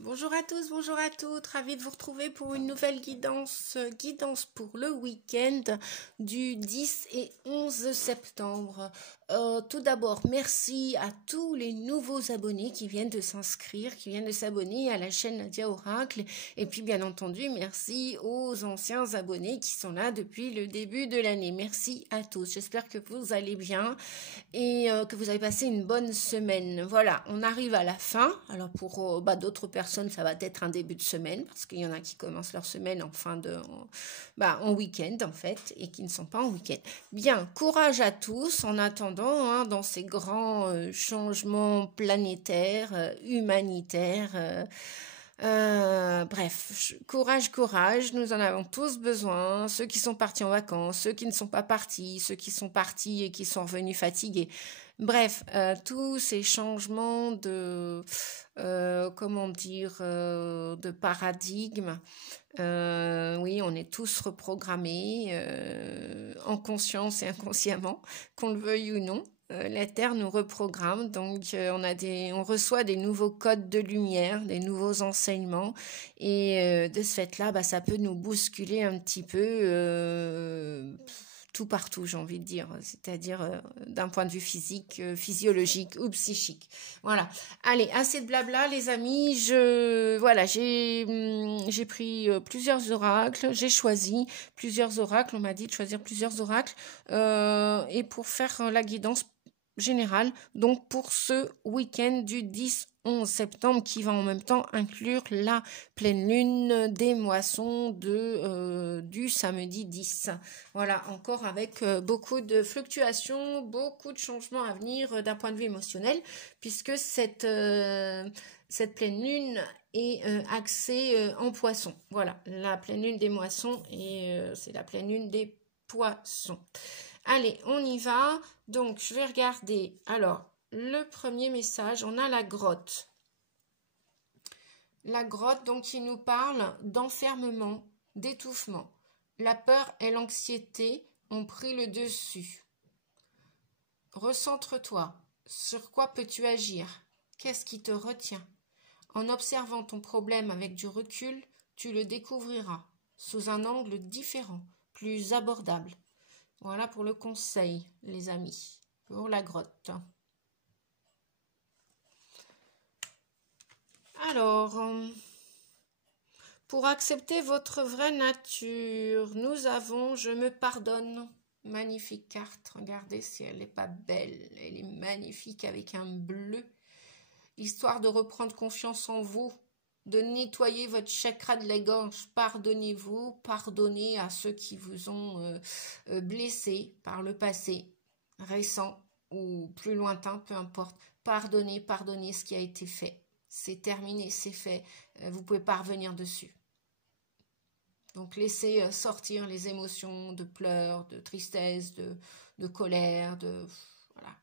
Bonjour à tous, bonjour à toutes, ravie de vous retrouver pour une nouvelle guidance pour le week-end du 10 et 11 septembre. Tout d'abord, merci à tous les nouveaux abonnés qui viennent de s'inscrire, qui viennent de s'abonner à la chaîne Nadia Oracle. Et puis, bien entendu, merci aux anciens abonnés qui sont là depuis le début de l'année. Merci à tous. J'espère que vous allez bien et que vous avez passé une bonne semaine. Voilà, on arrive à la fin. Alors, pour d'autres personnes, ça va être un début de semaine parce qu'il y en a qui commencent leur semaine en week-end, en fait, et qui ne sont pas en week-end. Bien, courage à tous en attendant, dans ces grands changements planétaires, humanitaires. Bref, courage, nous en avons tous besoin, ceux qui sont partis en vacances, ceux qui ne sont pas partis, ceux qui sont partis et qui sont revenus fatigués. Bref, tous ces changements de paradigme. Oui, on est tous reprogrammés en conscience et inconsciemment, qu'on le veuille ou non. La Terre nous reprogramme, donc on reçoit des nouveaux codes de lumière, des nouveaux enseignements, et de ce fait-là, ça peut nous bousculer un petit peu tout partout, j'ai envie de dire, c'est-à-dire d'un point de vue physique, physiologique ou psychique. Voilà. Allez, assez de blabla, les amis. J'ai pris plusieurs oracles, j'ai choisi plusieurs oracles. On m'a dit de choisir plusieurs oracles, et pour faire la guidance générale, donc pour ce week-end du 10-11 septembre qui va en même temps inclure la pleine lune des moissons du samedi 10. Voilà, encore avec beaucoup de fluctuations, beaucoup de changements à venir d'un point de vue émotionnel, puisque cette pleine lune est axée en poisson. Voilà, la pleine lune des moissons, et c'est la pleine lune des poissons. Allez, on y va. Donc, je vais regarder. Alors, le premier message, on a la grotte. La grotte, donc, qui nous parle d'enfermement, d'étouffement. La peur et l'anxiété ont pris le dessus. Recentre-toi. Sur quoi peux-tu agir? Qu'est-ce qui te retient? En observant ton problème avec du recul, tu le découvriras sous un angle différent, plus abordable. Voilà pour le conseil, les amis, pour la grotte. Alors, pour accepter votre vraie nature, nous avons « Je me pardonne ». Magnifique carte, regardez si elle n'est pas belle, elle est magnifique avec un bleu. Histoire de reprendre confiance en vous, de nettoyer votre chakra de la gorge. Pardonnez-vous, pardonnez à ceux qui vous ont blessé par le passé, récent ou plus lointain, peu importe. Pardonnez ce qui a été fait. C'est terminé, c'est fait. Vous pouvez pas revenir dessus. Donc laissez sortir les émotions de pleurs, de tristesse, de colère, voilà.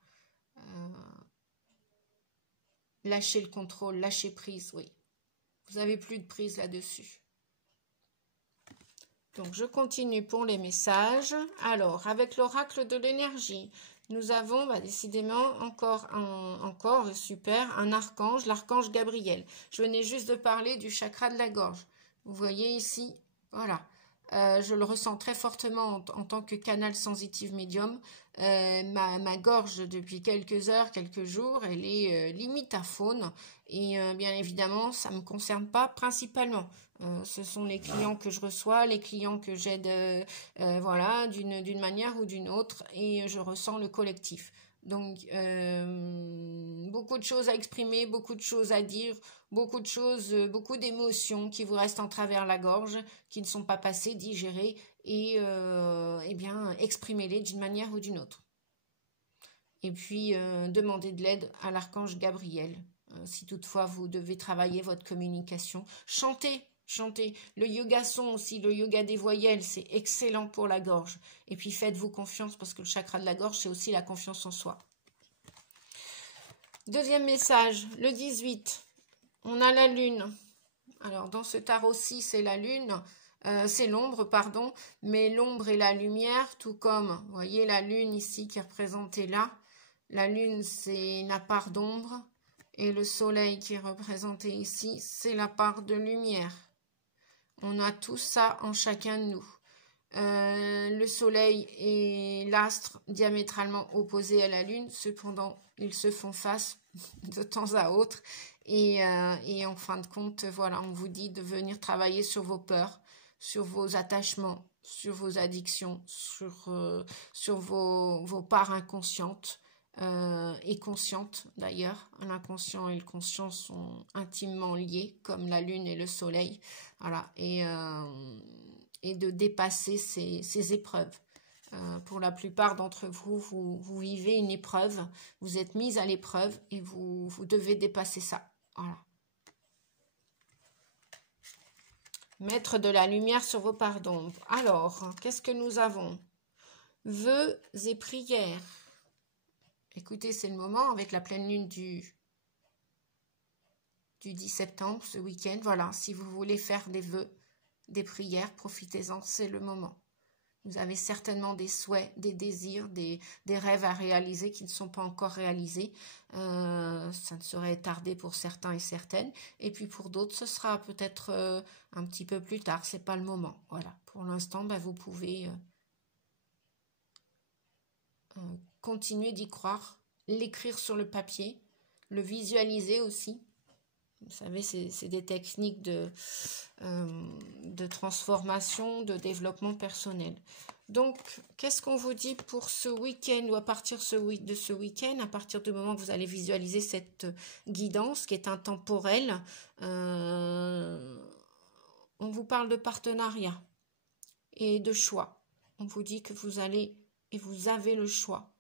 Lâchez le contrôle, lâchez prise, oui. Vous n'avez plus de prise là-dessus. Donc, je continue pour les messages. Alors, avec l'oracle de l'énergie, nous avons décidément encore super, un archange, l'archange Gabriel. Je venais juste de parler du chakra de la gorge. Vous voyez ici, voilà. Je le ressens très fortement en tant que canal sensitive médium. Ma gorge, depuis quelques heures, quelques jours, elle est limite à faune. Et bien évidemment, ça ne me concerne pas principalement. Ce sont les clients que je reçois, les clients que j'aide voilà, d'une manière ou d'une autre. Et je ressens le collectif. Donc, beaucoup de choses à exprimer, beaucoup de choses à dire, beaucoup de choses, beaucoup d'émotions qui vous restent en travers la gorge, qui ne sont pas passées, digérées, et bien, exprimez-les d'une manière ou d'une autre. Et puis, demandez de l'aide à l'archange Gabriel, si toutefois vous devez travailler votre communication. Chantez. Le yoga son aussi, le yoga des voyelles, c'est excellent pour la gorge. Et puis faites-vous confiance parce que le chakra de la gorge, c'est aussi la confiance en soi. Deuxième message, le 18. On a la lune. Alors dans ce tarot-ci, c'est la lune. C'est l'ombre, pardon. Mais l'ombre et la lumière, tout comme, vous voyez la lune ici qui est représentée là. La lune, c'est la part d'ombre. et le soleil qui est représenté ici, c'est la part de lumière. On a tout ça en chacun de nous. Le soleil et l'astre diamétralement opposés à la lune, cependant, ils se font face de temps à autre. Et en fin de compte, voilà, on vous dit de venir travailler sur vos peurs, sur vos attachements, sur vos addictions, sur vos parts inconscientes et conscientes d'ailleurs. L'inconscient et le conscient sont intimement liés, comme la lune et le soleil. Voilà, et de dépasser ces épreuves. Pour la plupart d'entre vous, vous vivez une épreuve, vous êtes mis à l'épreuve et vous devez dépasser ça. Voilà. Mettre de la lumière sur vos parts d'ombre. Alors, qu'est-ce que nous avons? Vœux et prières. Écoutez, c'est le moment avec la pleine lune du 10 septembre, ce week-end. Voilà, si vous voulez faire des vœux, des prières, profitez-en, c'est le moment. Vous avez certainement des souhaits, des désirs, des rêves à réaliser qui ne sont pas encore réalisés. Ça ne serait tardé pour certains et certaines. Et puis pour d'autres, ce sera peut-être un petit peu plus tard. C'est pas le moment. Voilà. Pour l'instant, vous pouvez continuer d'y croire, l'écrire sur le papier, le visualiser aussi. Vous savez, c'est des techniques de transformation, de développement personnel. Donc, qu'est-ce qu'on vous dit pour ce week-end ou à partir de ce week-end, à partir du moment que vous allez visualiser cette guidance qui est intemporelle, on vous parle de partenariat et de choix. On vous dit que vous allez et vous avez le choix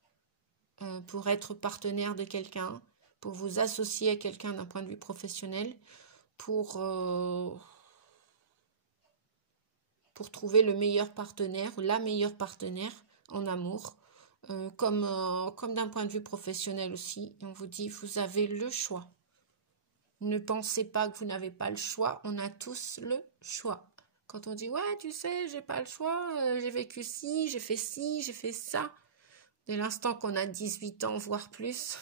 pour être partenaire de quelqu'un, pour vous associer à quelqu'un d'un point de vue professionnel, pour trouver le meilleur partenaire ou la meilleure partenaire en amour, comme d'un point de vue professionnel aussi. On vous dit, vous avez le choix. Ne pensez pas que vous n'avez pas le choix, on a tous le choix. Quand on dit, ouais, tu sais, j'ai pas le choix, j'ai vécu ci, j'ai fait ça. Dès l'instant qu'on a 18 ans, voire plus.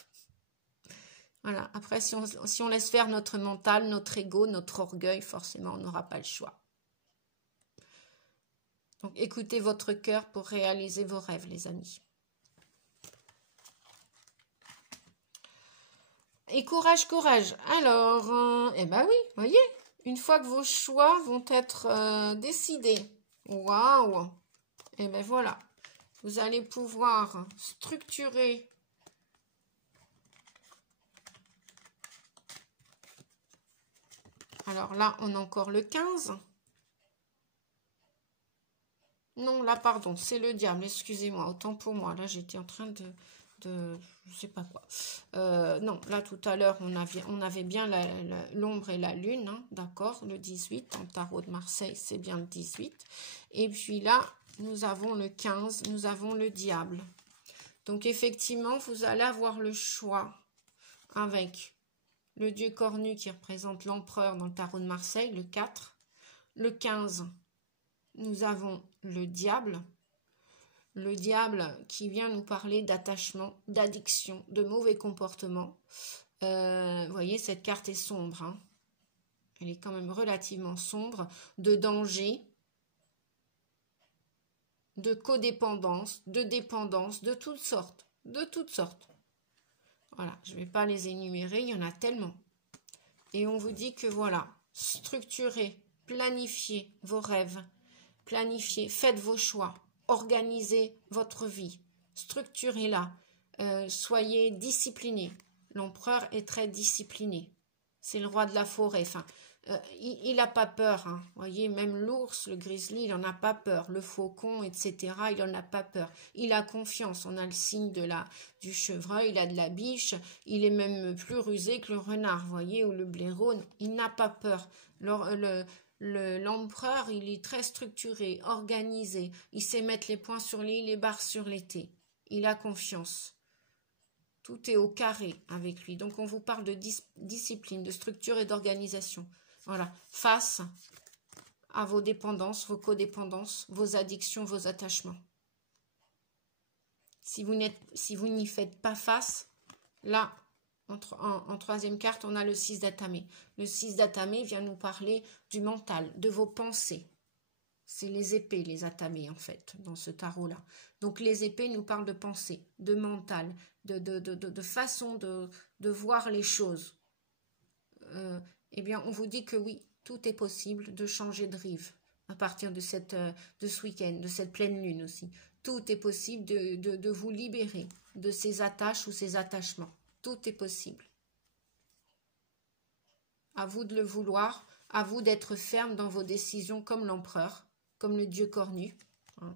Voilà. Après, si on laisse faire notre mental, notre ego, notre orgueil, forcément, on n'aura pas le choix. Donc, écoutez votre cœur pour réaliser vos rêves, les amis. Et courage, courage. Alors, eh ben oui, voyez, une fois que vos choix vont être décidés, waouh, et ben voilà, vous allez pouvoir structurer alors là, on a encore le 15. Non, là, pardon, c'est le diable, excusez-moi, autant pour moi. Là, j'étais en train de je sais pas quoi. Non, là, tout à l'heure, on avait bien l'ombre et la lune, hein, d'accord, le 18, en tarot de Marseille, c'est bien le 18. Et puis là, nous avons le 15, nous avons le diable. Donc, effectivement, vous allez avoir le choix avec le dieu cornu qui représente l'empereur dans le tarot de Marseille, le 4. Le 15, nous avons le diable. Le diable qui vient nous parler d'attachement, d'addiction, de mauvais comportements. Vous voyez, cette carte est sombre. Hein. Elle est quand même relativement sombre. De danger, de codépendance, de dépendance, de toutes sortes. De toutes sortes. Voilà, je ne vais pas les énumérer, il y en a tellement. Et on vous dit que voilà, structurez, planifiez vos rêves, planifiez, faites vos choix, organisez votre vie, structurez-la, soyez disciplinés. L'empereur est très discipliné, c'est le roi de la forêt, enfin, il n'a pas peur, hein. Voyez, même l'ours, le grizzly, il n'en a pas peur, le faucon, etc., il n'en a pas peur, il a confiance, on a le signe du chevreuil, il a de la biche, il est même plus rusé que le renard, voyez, ou le blaireau, il n'a pas peur. L'empereur, il est très structuré, organisé, il sait mettre les points sur les i, les barres sur les t, il a confiance. Tout est au carré avec lui. Donc, on vous parle de discipline, de structure et d'organisation. Voilà, face à vos dépendances, vos codépendances, vos addictions, vos attachements. Si vous n'y faites pas face, là, En troisième carte, on a le 6 d'Atame. Le 6 d'Atame vient nous parler du mental, de vos pensées. C'est les épées, les Atame, en fait, dans ce tarot-là. Donc, les épées nous parlent de pensée, de mental, de façon de voir les choses. Eh bien, on vous dit que oui, tout est possible de changer de rive à partir de ce week-end, de cette pleine lune aussi. Tout est possible de vous libérer de ces attaches ou ces attachements. Tout est possible. À vous de le vouloir, à vous d'être ferme dans vos décisions comme l'empereur, comme le dieu cornu, hein,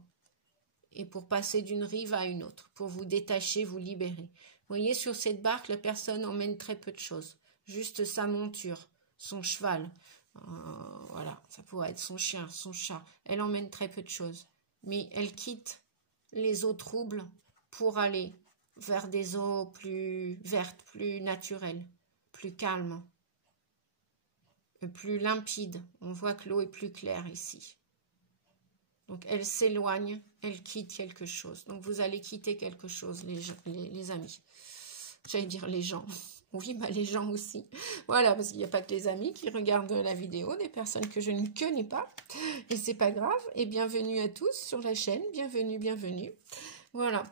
et pour passer d'une rive à une autre, pour vous détacher, vous libérer. Vous voyez, sur cette barque, la personne emmène très peu de choses. Juste sa monture, son cheval, voilà, ça pourrait être son chien, son chat. Elle emmène très peu de choses. Mais elle quitte les eaux troubles pour aller vers des eaux plus vertes, plus naturelles, plus calmes, plus limpides. On voit que l'eau est plus claire ici. Donc, elle s'éloigne, elle quitte quelque chose. Donc, vous allez quitter quelque chose, les amis. J'allais dire les gens. Oui, bah les gens aussi. Voilà, parce qu'il n'y a pas que les amis qui regardent la vidéo, des personnes que je ne connais pas. Et c'est pas grave. Et bienvenue à tous sur la chaîne. Bienvenue, bienvenue. Voilà.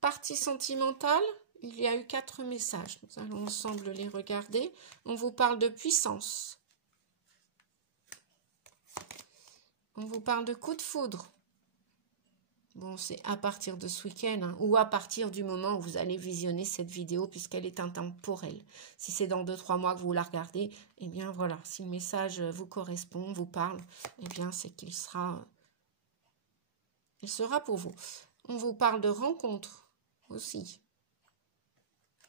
Partie sentimentale, il y a eu 4 messages. Nous allons ensemble les regarder. On vous parle de puissance. On vous parle de coup de foudre. Bon, c'est à partir de ce week-end, hein, ou à partir du moment où vous allez visionner cette vidéo, puisqu'elle est intemporelle. Si c'est dans 2-3 mois que vous la regardez, eh bien voilà, si le message vous correspond, vous parle, eh bien c'est qu'il sera, il sera pour vous. On vous parle de rencontres aussi.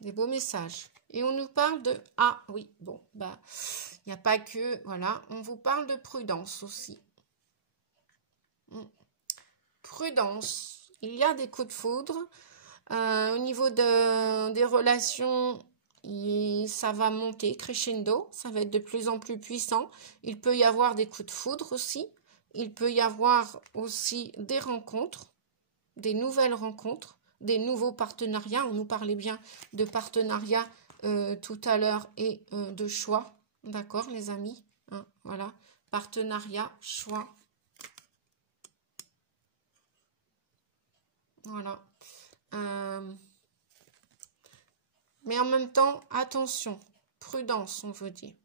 Des beaux messages. Et on nous parle de... Ah oui, bon, bah, il n'y a pas que... Voilà, on vous parle de prudence aussi. Prudence. Il y a des coups de foudre. Au niveau des relations, ça va monter crescendo. Ça va être de plus en plus puissant. Il peut y avoir des coups de foudre aussi. Il peut y avoir aussi des rencontres, des nouvelles rencontres, des nouveaux partenariats. On nous parlait bien de partenariat tout à l'heure et de choix. D'accord, les amis, hein, voilà. Partenariat, choix. Voilà. Mais en même temps, attention, prudence, on vous dit.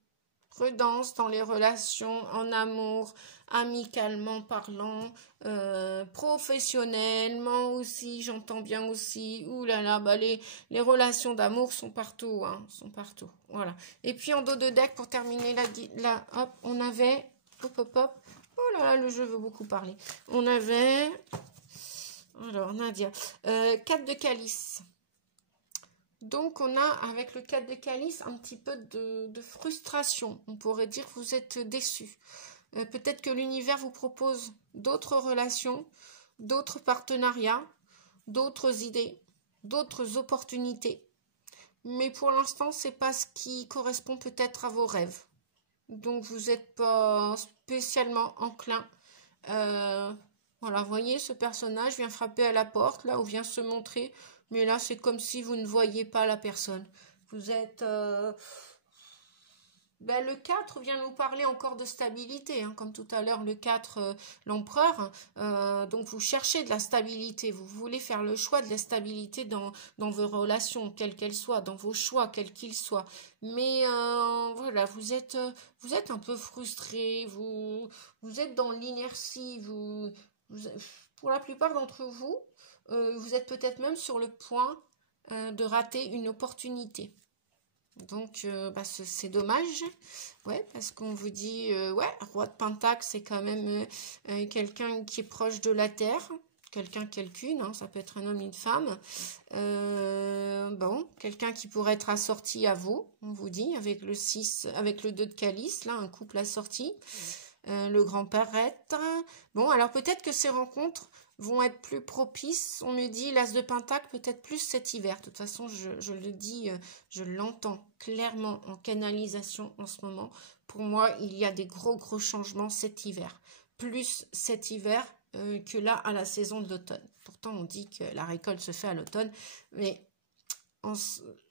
Prudence dans les relations, en amour, amicalement parlant, professionnellement aussi, j'entends bien aussi. Ouh là là, bah les relations d'amour sont partout, hein, sont partout. Voilà. Et puis en dos de deck, pour terminer hop, on avait, hop, oh là là, le jeu veut beaucoup parler. On avait... Alors, Nadia, 4 de calice. Donc, on a, avec le 4 de calice, un petit peu de frustration. On pourrait dire que vous êtes déçus. Peut-être que l'univers vous propose d'autres relations, d'autres partenariats, d'autres idées, d'autres opportunités. Mais pour l'instant, ce n'est pas ce qui correspond peut-être à vos rêves. Donc, vous n'êtes pas spécialement enclin. Voilà, vous voyez, ce personnage vient frapper à la porte, là, ou vient se montrer. Mais là, c'est comme si vous ne voyez pas la personne. Vous êtes... Ben, le 4 vient nous parler encore de stabilité, hein, comme tout à l'heure, le 4, l'empereur. Donc, vous cherchez de la stabilité. Vous voulez faire le choix de la stabilité dans vos relations, quelles qu'elles soient, dans vos choix, quels qu'ils soient. Mais voilà, vous êtes un peu frustré, vous êtes dans l'inertie, pour la plupart d'entre vous, vous êtes peut-être même sur le point de rater une opportunité. Donc, bah, c'est dommage, ouais, parce qu'on vous dit, ouais, roi de Pentacle, c'est quand même quelqu'un qui est proche de la terre, quelqu'une, hein, ça peut être un homme, une femme, bon, quelqu'un qui pourrait être assorti à vous, on vous dit, avec le 6, avec le 2 de calice, là, un couple assorti, le grand-père. Bon, alors peut-être que ces rencontres vont être plus propices, on me dit, l'as de Pentacle, peut-être plus cet hiver. De toute façon, je le dis, je l'entends clairement en canalisation en ce moment. Pour moi, il y a des gros changements cet hiver. Plus cet hiver que là, à la saison de l'automne. Pourtant, on dit que la récolte se fait à l'automne, mais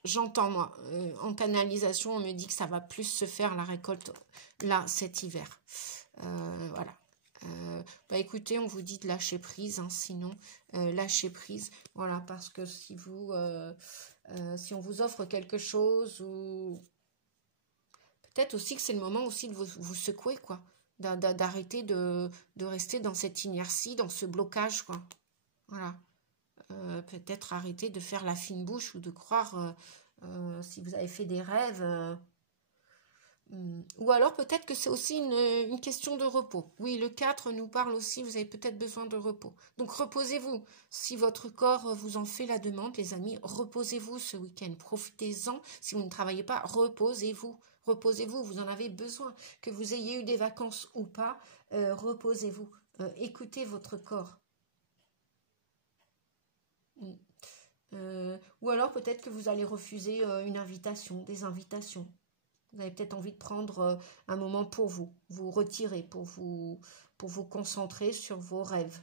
j'entends moi, en canalisation, on me dit que ça va plus se faire la récolte là cet hiver. Voilà. Bah écoutez, on vous dit de lâcher prise, hein, sinon lâcher prise, voilà, parce que si on vous offre quelque chose, ou peut-être aussi que c'est le moment aussi de vous secouer, quoi, d'arrêter de rester dans cette inertie, dans ce blocage, quoi, voilà. Peut-être arrêter de faire la fine bouche ou de croire, si vous avez fait des rêves. Ou alors peut-être que c'est aussi une question de repos. Oui, le 4 nous parle aussi, vous avez peut-être besoin de repos. Donc reposez-vous. Si votre corps vous en fait la demande, les amis, reposez-vous ce week-end. Profitez-en. Si vous ne travaillez pas, reposez-vous. Reposez-vous, vous en avez besoin. Que vous ayez eu des vacances ou pas, reposez-vous. Écoutez votre corps. Ou alors peut-être que vous allez refuser une invitation, des invitations. Vous avez peut-être envie de prendre un moment pour vous retirer, pour vous concentrer sur vos rêves.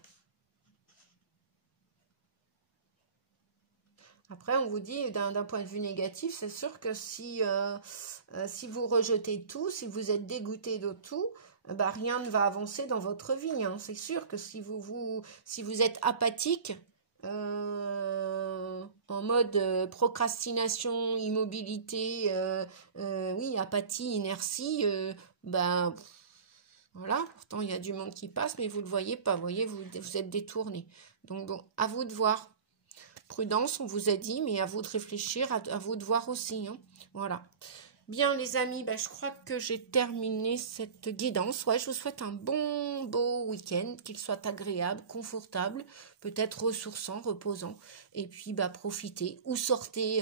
Après, on vous dit, d'un point de vue négatif, c'est sûr que si vous rejetez tout, si vous êtes dégoûté de tout, bah, rien ne va avancer dans votre vie, hein. C'est sûr que si vous êtes apathique, en mode procrastination, immobilité, oui, apathie, inertie, ben voilà, pourtant il y a du monde qui passe, mais vous ne le voyez pas, vous voyez, vous êtes détourné. Donc bon, à vous de voir. Prudence, on vous a dit, mais à vous de réfléchir, à vous de voir aussi, hein. Voilà. Bien les amis, ben, je crois que j'ai terminé cette guidance. Ouais, je vous souhaite un beau week-end, qu'il soit agréable, confortable, peut-être ressourçant, reposant. Et puis bah profitez ou sortez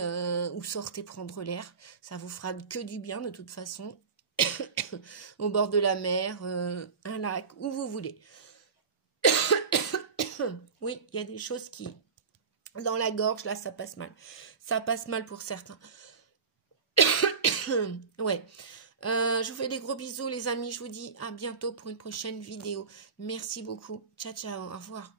prendre l'air. Ça vous fera que du bien de toute façon. Au bord de la mer, un lac, où vous voulez. Oui, il y a des choses qui dans la gorge, là ça passe mal. Ça passe mal pour certains. Ouais. Je vous fais des gros bisous les amis. Je vous dis à bientôt pour une prochaine vidéo. Merci beaucoup. Ciao, ciao. Au revoir.